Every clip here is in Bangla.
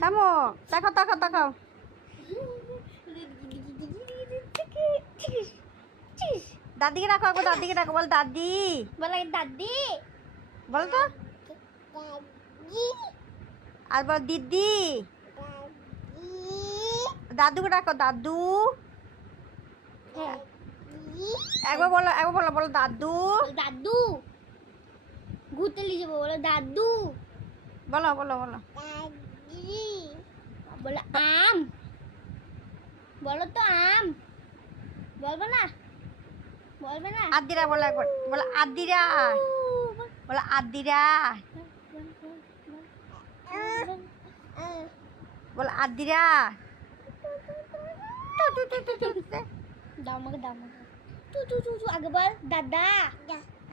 সামো তাকাও তাকাও তাকাও। দাদিকে রাখো একবার, দাদিকে রাখো, বল দাদি, বলে দাদি, বল তো, আর বল দিদি। দাদুকে রাখো, দাদু। একবার বলো, একবার বলো, বলো দাদু। দাদু ঘুরতে নিয়ে যাবো, বলো দাদু। বলো বলো বলো। বলো আম, বলো তো আম। বলবো না, বলবে না। আদিরা বলো একবার, বলো আদিরা, বলো আদিরা, বলো আদিরা। দাও আমাকে, দাও আমাকে। তু তু তু তু আগে বল দাদা,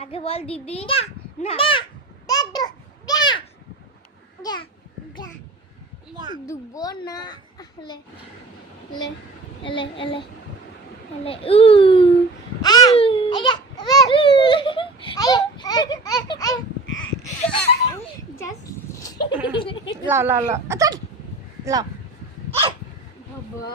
আগে বল দিদি। না দুবো না। লে লে লে লে লে উ জাস্ট লাও লাও লাও, আচ্ছা লাও। বাবা